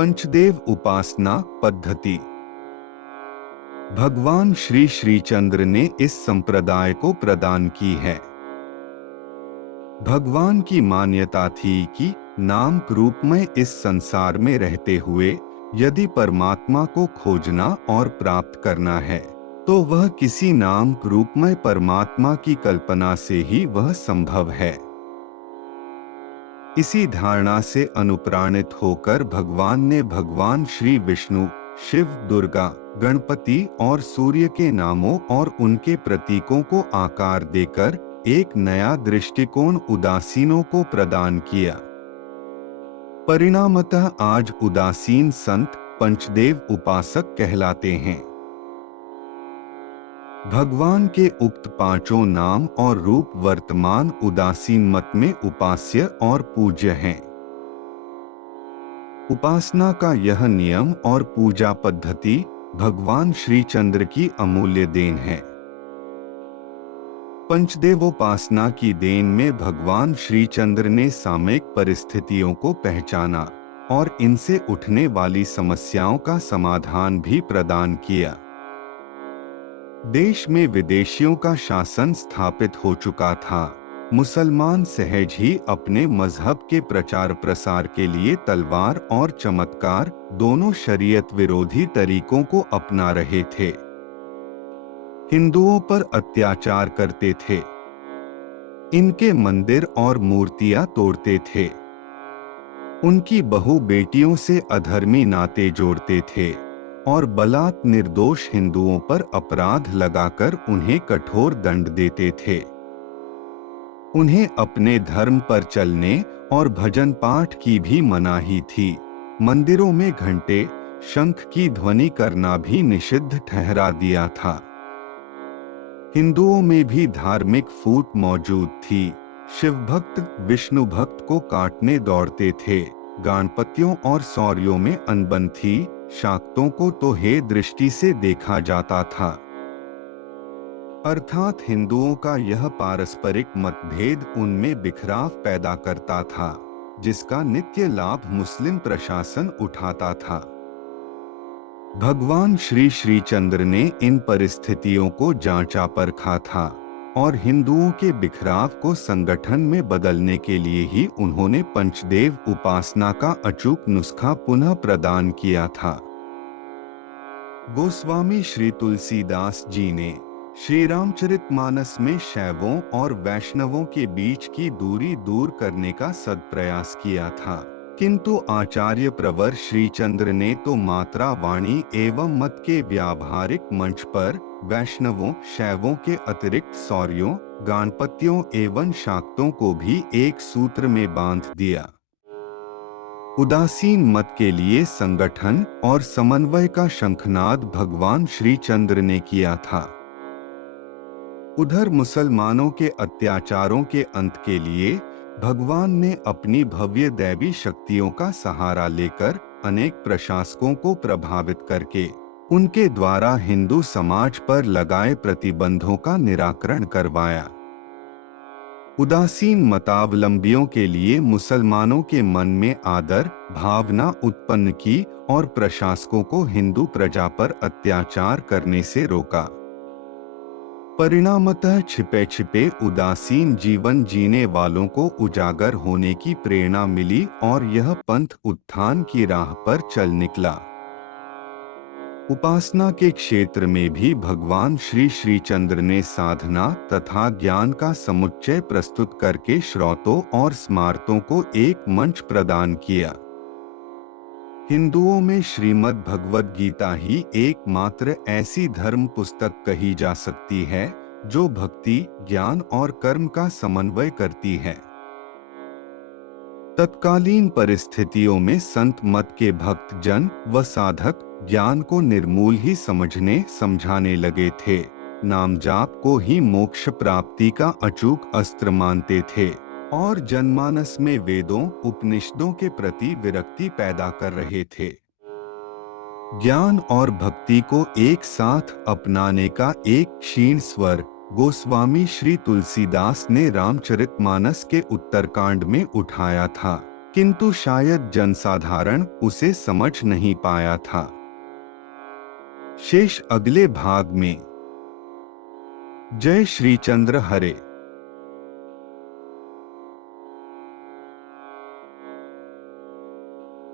पंचदेव उपासना पद्धति। भगवान श्री श्रीचंद्र ने इस संप्रदाय को प्रदान की है। भगवान की मान्यता थी कि नाम रूप में इस संसार में रहते हुए यदि परमात्मा को खोजना और प्राप्त करना है तो वह किसी नाम रूप में परमात्मा की कल्पना से ही वह संभव है। इसी धारणा से अनुप्राणित होकर भगवान ने भगवान श्री विष्णु, शिव, दुर्गा, गणपति और सूर्य के नामों और उनके प्रतीकों को आकार देकर एक नया दृष्टिकोण उदासीनों को प्रदान किया। परिणामतः आज उदासीन संत पंचदेव उपासक कहलाते हैं। भगवान के उक्त पांचों नाम और रूप वर्तमान उदासीन मत में उपास्य और पूज्य हैं। उपासना का यह नियम और पूजा पद्धति भगवान श्री चंद्र की अमूल्य देन है। पंचदेवोपासना की देन में भगवान श्री चंद्र ने सामयिक परिस्थितियों को पहचाना और इनसे उठने वाली समस्याओं का समाधान भी प्रदान किया। देश में विदेशियों का शासन स्थापित हो चुका था। मुसलमान सहज ही अपने मजहब के प्रचार प्रसार के लिए तलवार और चमत्कार दोनों शरीयत विरोधी तरीकों को अपना रहे थे। हिंदुओं पर अत्याचार करते थे, इनके मंदिर और मूर्तियां तोड़ते थे, उनकी बहु बेटियों से अधर्मी नाते जोड़ते थे और बलात् निर्दोष हिंदुओं पर अपराध लगाकर उन्हें कठोर दंड देते थे। उन्हें अपने धर्म पर चलने और भजन पाठ की भी मनाही थी। मंदिरों में घंटे, शंख की ध्वनि करना भी निषिद्ध ठहरा दिया था। हिंदुओं में भी धार्मिक फूट मौजूद थी। शिव भक्त विष्णु भक्त को काटने दौड़ते थे। गणपतियों और सौर्यों में अनबन थी। शाक्तों को तो हे दृष्टि से देखा जाता था। अर्थात हिंदुओं का यह पारस्परिक मतभेद उनमें बिखराव पैदा करता था, जिसका नित्य लाभ मुस्लिम प्रशासन उठाता था। भगवान श्री श्रीचंद्र ने इन परिस्थितियों को जांचा परखा था और हिंदुओं के बिखराव को संगठन में बदलने के लिए ही उन्होंने पंचदेव उपासना का अचूक नुस्खा पुनः प्रदान किया था। गोस्वामी श्री तुलसीदास जी ने श्री रामचरितमानस में शैवों और वैष्णवों के बीच की दूरी दूर करने का सदप्रयास किया था, किंतु आचार्य प्रवर श्रीचंद्र ने तो मात्रा वाणी एवं मत के व्यावहारिक मंच पर वैष्णवों, शैवों के अतिरिक्त सौर्यों, गणपतियों एवं शाक्तों को भी एक सूत्र में बांध दिया। उदासीन मत के लिए संगठन और समन्वय का शंखनाद भगवान श्रीचंद्र ने किया था। उधर मुसलमानों के अत्याचारों के अंत के लिए भगवान ने अपनी भव्य दैवी शक्तियों का सहारा लेकर अनेक प्रशासकों को प्रभावित करके उनके द्वारा हिंदू समाज पर लगाए प्रतिबंधों का निराकरण करवाया। उदासीन मतावलंबियों के लिए मुसलमानों के मन में आदर भावना उत्पन्न की और प्रशासकों को हिंदू प्रजा पर अत्याचार करने से रोका। परिणामतः छिपे छिपे उदासीन जीवन जीने वालों को उजागर होने की प्रेरणा मिली और यह पंथ उत्थान की राह पर चल निकला। उपासना के क्षेत्र में भी भगवान श्री श्रीचंद्र ने साधना तथा ज्ञान का समुच्चय प्रस्तुत करके श्रोतों और स्मार्तों को एक मंच प्रदान किया। हिंदुओं में श्रीमद् भगवद गीता ही एकमात्र ऐसी धर्म पुस्तक कही जा सकती है जो भक्ति, ज्ञान और कर्म का समन्वय करती है। तत्कालीन परिस्थितियों में संत मत के भक्त जन व साधक ज्ञान को निर्मूल ही समझने समझाने लगे थे। नाम जाप को ही मोक्ष प्राप्ति का अचूक अस्त्र मानते थे और जनमानस में वेदों, उपनिषदों के प्रति विरक्ति पैदा कर रहे थे। ज्ञान और भक्ति को एक साथ अपनाने का एक क्षीण स्वर गोस्वामी श्री तुलसीदास ने रामचरितमानस के उत्तरकांड में उठाया था। किंतु शायद जनसाधारण उसे समझ नहीं पाया था। शेष अगले भाग में। जय श्री चंद्र हरे।